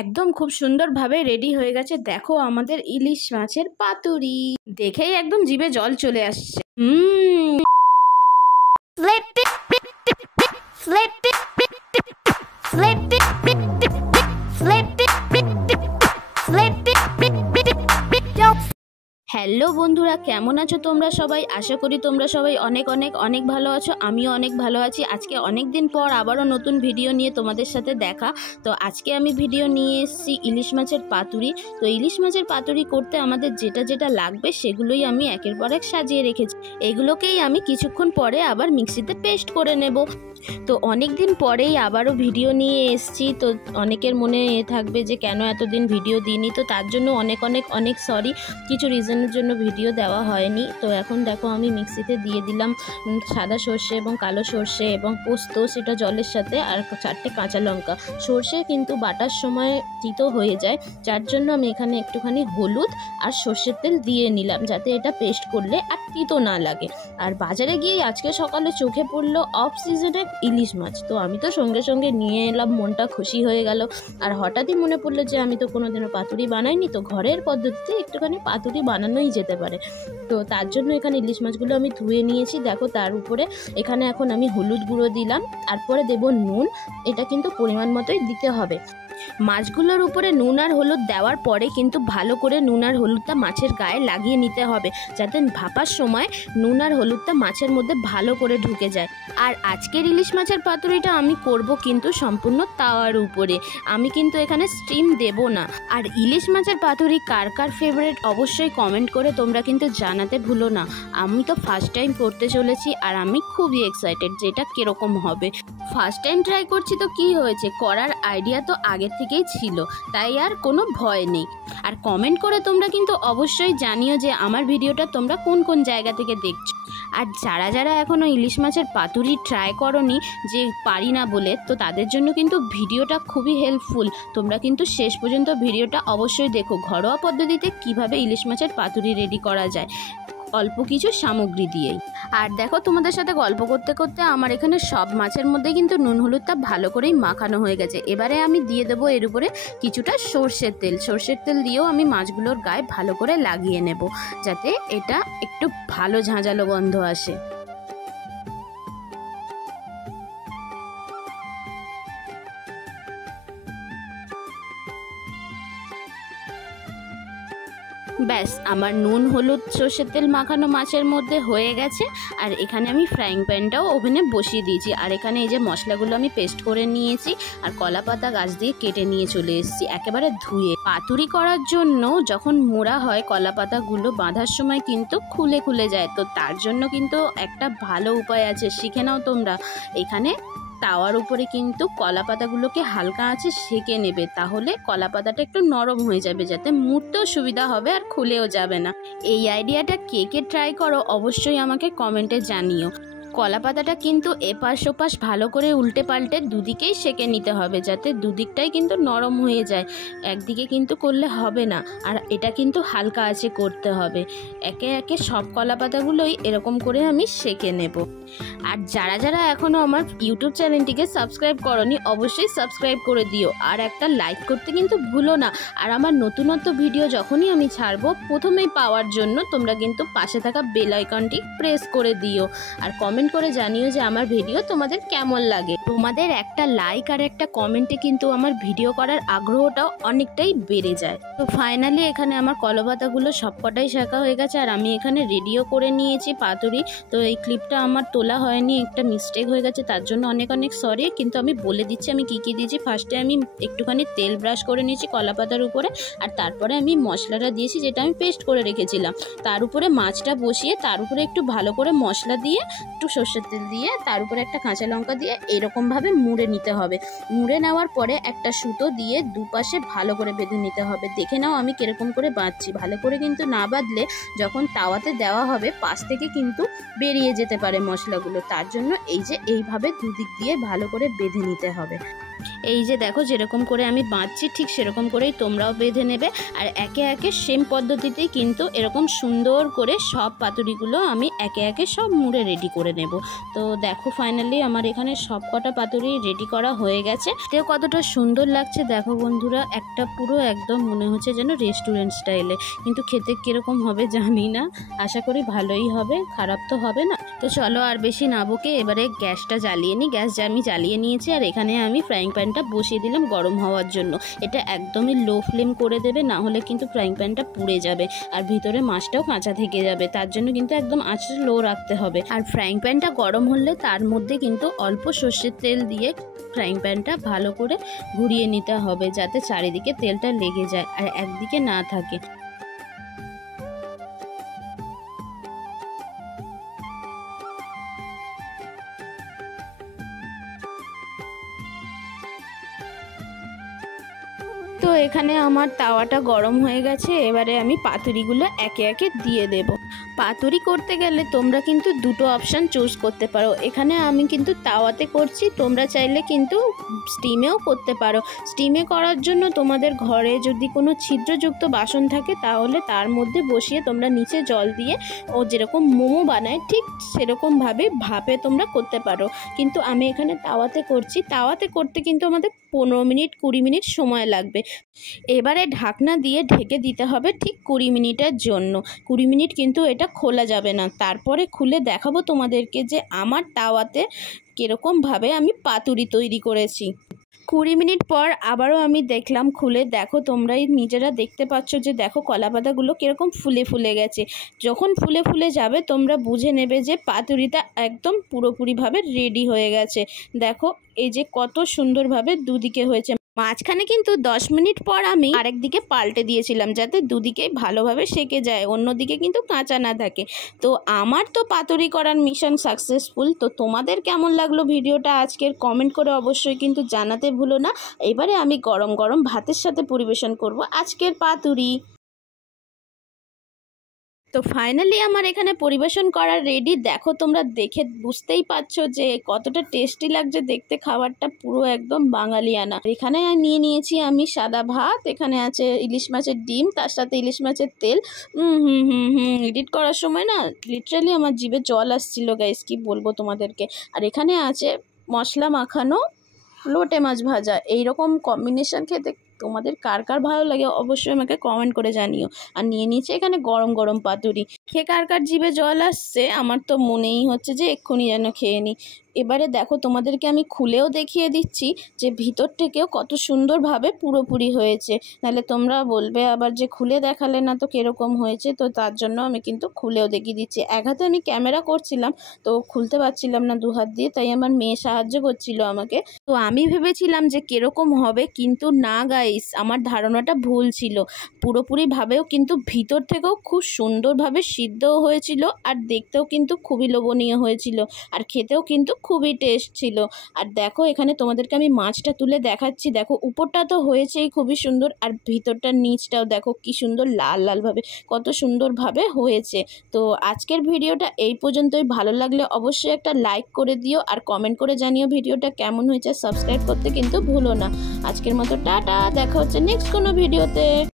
একদম খুব সুন্দরভাবে রেডি হয়ে গেছে। দেখো আমাদের ইলিশ মাছের পাতুরি, দেখেই একদম জিভে জল চলে আসছে। হ্যালো বন্ধুরা, কেমন আছো তোমরা সবাই? আশা করি তোমরা সবাই অনেক অনেক অনেক ভালো আছো। আমিও অনেক ভালো আছি। আজকে অনেক দিন পর আবারও নতুন ভিডিও নিয়ে তোমাদের সাথে দেখা। তো আজকে আমি ভিডিও নিয়ে এসেছি ইলিশ মাছের পাতুরি। তো ইলিশ মাছের পাতুরি করতে আমাদের যেটা যেটা লাগবে সেগুলোই আমি একের পর এক সাজিয়ে রেখেছি। এগুলোকেই আমি কিছুক্ষণ পরে আবার মিক্সিতে পেস্ট করে নেব। তো অনেক দিন পরেই আবারও ভিডিও নিয়ে এসেছি। তো অনেকের মনে থাকবে যে কেন এতদিন ভিডিও দিইনি, তো তার জন্য অনেক অনেক অনেক সরি। কিছু রিজনের জন্য ভিডিও দেওয়া হয়নি। তো এখন দেখো আমি মিক্সিতে দিয়ে দিলাম সাদা সর্ষে এবং কালো সর্ষে এবং পোস্ত, সেটা জলের সাথে, আর 4টে কাঁচা লঙ্কা। সর্ষে কিন্তু বাটার সময় তিতো হয়ে যায়, যার জন্য আমি এখানে একটুখানি হলুদ আর সর্ষের তেল দিয়ে নিলাম, যাতে এটা পেস্ট করলে আর তিতো না লাগে। আর বাজারে গিয়ে আজকে সকালে চোখে পড়লো অফ সিজনের ইলিশ মাছ। তো আমি তো সঙ্গে সঙ্গে নিয়ে এলাম, মনটা খুশি হয়ে গেল। আর হঠাৎই মনে পড়লো যে আমি তো কোনোদিনও পাতুরি বানাইনি, তো ঘরের পদ্ধতিতে একটুখানি পাতুরি বানানোই যেতে পারে। তো তার জন্য এখানে ইলিশ মাছগুলো আমি ধুয়ে নিয়েছি। দেখো তার উপরে এখানে এখন আমি হলুদ গুঁড়ো দিলাম, তারপরে দেব নুন। এটা কিন্তু পরিমাণ মতোই দিতে হবে। মাছগুলোর উপরে নুন আর হলুদ দেওয়ার পরে কিন্তু ভালো করে নুন আর হলুদটা মাছের গায়ে লাগিয়ে নিতে হবে, যাতে ভাপার সময় নুন আর হলুদটা মাছের মধ্যে ভালো করে ঢুকে যায়। আর আজকের ইলিশ মাছের পাতুরিটা আমি করব কিন্তু সম্পূর্ণ তাওয়ার উপরে, আমি কিন্তু এখানে স্টিম দেব না। আর ইলিশ মাছের পাতুরি কার কার ফেভারিট অবশ্যই কমেন্ট করে তোমরা কিন্তু জানাতে ভুলো না। আমি তো ফার্স্ট টাইম করতে চলেছি, আর আমি খুবই এক্সাইটেড যে এটা কীরকম হবে। ফার্স্ট টাইম ট্রাই করছি তো কি হয়েছে, করার আইডিয়া তো আগে থেকেই ছিল, তাই আর কোনো ভয় নেই। আর কমেন্ট করে তোমরা কিন্তু অবশ্যই জানিও যে আমার ভিডিওটা তোমরা কোন কোন জায়গা থেকে দেখছো। আর যারা যারা এখনও ইলিশ মাছের পাতুরি ট্রাই করোনি, যে পারি না বলে, তো তাদের জন্য কিন্তু ভিডিওটা খুবই হেল্পফুল। তোমরা কিন্তু শেষ পর্যন্ত ভিডিওটা অবশ্যই দেখো, ঘরোয়া পদ্ধতিতে কিভাবে ইলিশ মাছের পাতুরি রেডি করা যায় অল্প কিছু সামগ্রী দিয়েই। আর দেখো তোমাদের সাথে গল্প করতে করতে আমার এখানে সব মাছের মধ্যে কিন্তু নুন হলুদটা ভালো করেই মাখানো হয়ে গেছে। এবারে আমি দিয়ে দেবো এর উপরে কিছুটা সর্ষের তেল। সর্ষের তেল দিয়েও আমি মাছগুলোর গায়ে ভালো করে লাগিয়ে নেব, যাতে এটা একটু ভালো ঝাঁঝালো গন্ধ আসে। ব্যাস আমার নুন হলুদ সর্ষের তেল মাখানো মাছের মধ্যে হয়ে গেছে। আর এখানে আমি ফ্রাইং প্যানটাও ওভেনে বসিয়ে দিয়েছি। আর এখানে এই যে মশলাগুলো আমি পেস্ট করে নিয়েছি, আর কলা পাতা গাছ দিয়ে কেটে নিয়ে চলে এসেছি একেবারে ধুয়ে। পাতুরি করার জন্য যখন মোড়া হয় কলা পাতাগুলো, বাঁধার সময় কিন্তু খুলে খুলে যায়। তো তার জন্য কিন্তু একটা ভালো উপায় আছে, শিখে নাও তোমরা। এখানে তাওয়ার উপরে কিন্তু কলা পাতাগুলোকে হালকা আঁচে সেঁকে নেবে, তাহলে কলা পাতাটা একটু নরম হয়ে যাবে, যাতে মুড়তেও সুবিধা হবে আর খুলেও যাবে না। এই আইডিয়াটা কে কে ট্রাই করো অবশ্যই আমাকে কমেন্টে জানিও। কলা পাতাটা কিন্তু এপাশ ওপাশ ভালো করে উল্টে পাল্টে দুদিকেই সেঁকে নিতে হবে, যাতে দুদিকটাই কিন্তু নরম হয়ে যায়। একদিকে কিন্তু করলে হবে না, আর এটা কিন্তু হালকা আঁচে করতে হবে। একে একে সব কলা পাতাগুলোই এরকম করে আমি সেঁকে নেব। আর যারা যারা এখনও আমার ইউটিউব চ্যানেলটিকে সাবস্ক্রাইব করোনি, অবশ্যই সাবস্ক্রাইব করে দিও, আর একটা লাইক করতে কিন্তু ভুলো না। আর আমার নতুনত্ব ভিডিও যখনই আমি ছাড়বো, প্রথমেই পাওয়ার জন্য তোমরা কিন্তু পাশে থাকা বেল আইকনটি প্রেস করে দিও। আর কমেন্ট করে জানিও যে আমার ভিডিও তোমাদের কেমন লাগে। তোমাদের একটা লাইক আর একটা কমেন্টে কিন্তু আমার ভিডিও করার আগ্রহটাও অনেকটাই বেড়ে যায়। তো ফাইনালি এখানে আমার কলা পাতাগুলো সবকটাই শেখা হয়ে গেছে, আর আমি এখানে রেডিও করে নিয়েছি পাতুরি। তো এই ক্লিপটা আমার তোলা হয়নি, একটা মিস্টেক হয়ে গেছে, তার জন্য অনেক অনেক সরি। কিন্তু আমি বলে দিচ্ছি আমি কী কী দিয়েছি। ফার্স্টে আমি একটুখানি তেল ব্রাশ করে নিয়েছি কলা পাতার উপরে, আর তারপরে আমি মশলাটা দিয়েছি যেটা আমি পেস্ট করে রেখেছিলাম। তার উপরে মাছটা বসিয়ে তার উপরে একটু ভালো করে মশলা দিয়ে, একটু সর্ষের তেল দিয়ে, তার উপরে একটা কাঁচা লঙ্কা দিয়ে এরকমভাবে মুড়ে নিতে হবে। মুড়ে নেওয়ার পরে একটা সুতো দিয়ে দুপাশে ভালো করে বেঁধে নিতে হবে। দেখে নাও আমি কিরকম করে বাঁধছি। ভালো করে কিন্তু না বাঁধলে যখন তাওয়াতে দেওয়া হবে পাশ থেকে কিন্তু বেরিয়ে যেতে পারে মশলাগুলো। তার জন্য এই যে এইভাবে দুদিক দিয়ে ভালো করে বেঁধে নিতে হবে। এই যে দেখো যেরকম করে আমি বাঁধছি ঠিক সেরকম করেই তোমরাও বেঁধে নেবে। আর একে একে সেম পদ্ধতিতেই কিন্তু এরকম সুন্দর করে সব পাতুরিগুলো আমি একে একে সব মুড়ে রেডি করে নেব। তো দেখো ফাইনালি আমার এখানে সব কটা পাতুরি রেডি করা হয়ে গেছে। তো কতটা সুন্দর লাগছে দেখো বন্ধুরা, একটা পুরো একদম মনে হচ্ছে যেন রেস্টুরেন্ট স্টাইলে, কিন্তু খেতে কীরকম হবে জানি না, আশা করি ভালোই হবে, খারাপ তো হবে না। তো চলো আর বেশি না বকে এবারে গ্যাসটা জ্বালিয়ে নিই। গ্যাস আমি জ্বালিয়ে নিয়েছি আর এখানে আমি ফ্রাইং প্যানটা বসিয়ে দিলাম গরম হওয়ার জন্য। এটা একদমই লো ফ্লেম করে দেবে, না হলে কিন্তু ফ্রাইং প্যানটা পুড়ে যাবে আর ভিতরে মাছটাও কাঁচা থেকে যাবে, তার জন্য কিন্তু একদম আঁচটা লো রাখতে হবে। আর ফ্রাইং প্যানটা গরম হলে তার মধ্যে কিন্তু অল্প সর্ষের তেল দিয়ে ফ্রাইং প্যানটা ভালো করে ঘুরিয়ে নিতে হবে, যাতে চারিদিকে তেলটা লেগে যায় আর একদিকে না থাকে। তো এখানে আমার তাওয়াটা গরম হয়ে গেছে, এবারে আমি পাতুরিগুলো একে একে দিয়ে দেব। পাতুরি করতে গেলে তোমরা কিন্তু দুটো অপশান চুজ করতে পারো। এখানে আমি কিন্তু তাওয়াতে করছি, তোমরা চাইলে কিন্তু স্টিমেও করতে পারো। স্টিমে করার জন্য তোমাদের ঘরে যদি কোনো ছিদ্রযুক্ত বাসন থাকে তাহলে তার মধ্যে বসিয়ে তোমরা নিচে জল দিয়ে ও যেরকম মোমো বানায় ঠিক সেরকমভাবে ভাপে তোমরা করতে পারো, কিন্তু আমি এখানে তাওয়াতে করছি। তাওয়াতে করতে কিন্তু আমাদের 15 মিনিট 20 মিনিট সময় লাগবে। এবারে ঢাকনা দিয়ে ঢেকে দিতে হবে ঠিক 20 মিনিটের জন্য। 20 মিনিট কিন্তু এটা খোলা যাবে না। তারপরে খুলে দেখাবো তোমাদেরকে যে আমার তাওয়াতে কীরকমভাবে আমি পাতুরি তৈরি করেছি। 20 মিনিট পর আবারও আমি দেখলাম খুলে, দেখো তোমরাই নিজেরা দেখতে পাচ্ছ যে দেখো কলাপাতাগুলো কীরকম ফুলে ফুলে গেছে। যখন ফুলে ফুলে যাবে তোমরা বুঝে নেবে যে পাতুরিটা একদম পুরোপুরিভাবে রেডি হয়ে গেছে। দেখো এই যে কত সুন্দরভাবে দুদিকে হয়েছে। মাঝখানে কিন্তু 10 মিনিট পর আমি আরেকদিকে পাল্টে দিয়েছিলাম যাতে দুদিকেই ভালোভাবে সেকে যায়, অন্যদিকে কিন্তু কাঁচা না থাকে। তো আমার তো পাতুরি করার মিশন সাকসেসফুল। তো তোমাদের কেমন লাগলো ভিডিওটা আজকের কমেন্ট করে অবশ্যই কিন্তু জানাতে ভুলো না। এবারে আমি গরম গরম ভাতের সাথে পরিবেশন করব আজকের পাতুরি। তো ফাইনালি আমার এখানে পরিবেশন করা রেডি। দেখো তোমরা দেখে বুঝতেই পারছো যে কতটা টেস্টি লাগছে দেখতে, খাবারটা পুরো একদম বাঙালিয়ানা। এখানে নিয়েছি আমি সাদা ভাত, এখানে আছে ইলিশ মাছের ডিম, তার সাথে ইলিশ মাছের তেল। এডিট করার সময় না লিটারালি আমার জিভে জল আসছিল গাইস, কি বলবো তোমাদেরকে। আর এখানে আছে মশলা মাখানো লোটে মাছ ভাজা। এইরকম কম্বিনেশন খেতে তোমাদের কার কার ভালো লাগে অবশ্যই আমাকে কমেন্ট করে জানিও। আর নিয়ে নিয়েছি এখানে গরম গরম পাতুরি। খেয়ে কার কার জিভে জল আসছে, আমার তো মনেই হচ্ছে যে এক্ষুনি যেন খেয়ে নিই। এবারে দেখো তোমাদেরকে আমি খুলেও দেখিয়ে দিচ্ছি যে ভিতর থেকেও কত সুন্দরভাবে পুরোপুরি হয়েছে। নাহলে তোমরা বলবে আবার যে খুলে দেখালে না তো কীরকম হয়েছে, তো তার জন্য আমি কিন্তু খুলেও দেখিয়ে দিচ্ছি। এক হাতে আমি ক্যামেরা করছিলাম তো খুলতে পারছিলাম না দু হাত দিয়ে, তাই আমার মেয়ে সাহায্য করছিল আমাকে। তো আমি ভেবেছিলাম যে কীরকম হবে, কিন্তু না গাইস, আমার ধারণাটা ভুল ছিল। পুরোপুরিভাবেও কিন্তু ভিতর থেকেও খুব সুন্দরভাবে সিদ্ধও হয়েছিল আর দেখতেও কিন্তু খুবই লোভনীয় হয়েছিল আর খেতেও কিন্তু খুবই টেস্ট ছিল। আর দেখো এখানে তোমাদেরকে আমি মাছটা তুলে দেখাচ্ছি। দেখো উপরটা তো হয়েছেই খুবই সুন্দর, আর ভিতরটার নিচটাও দেখো কি সুন্দর লাল লালভাবে কত সুন্দরভাবে হয়েছে। তো আজকের ভিডিওটা এই পর্যন্তই। ভালো লাগলে অবশ্যই একটা লাইক করে দিও আর কমেন্ট করে জানিও ভিডিওটা কেমন হয়েছে। সাবস্ক্রাইব করতে কিন্তু ভুলো না। আজকের মতো টাটা, দেখা হচ্ছে নেক্সট কোনো ভিডিওতে।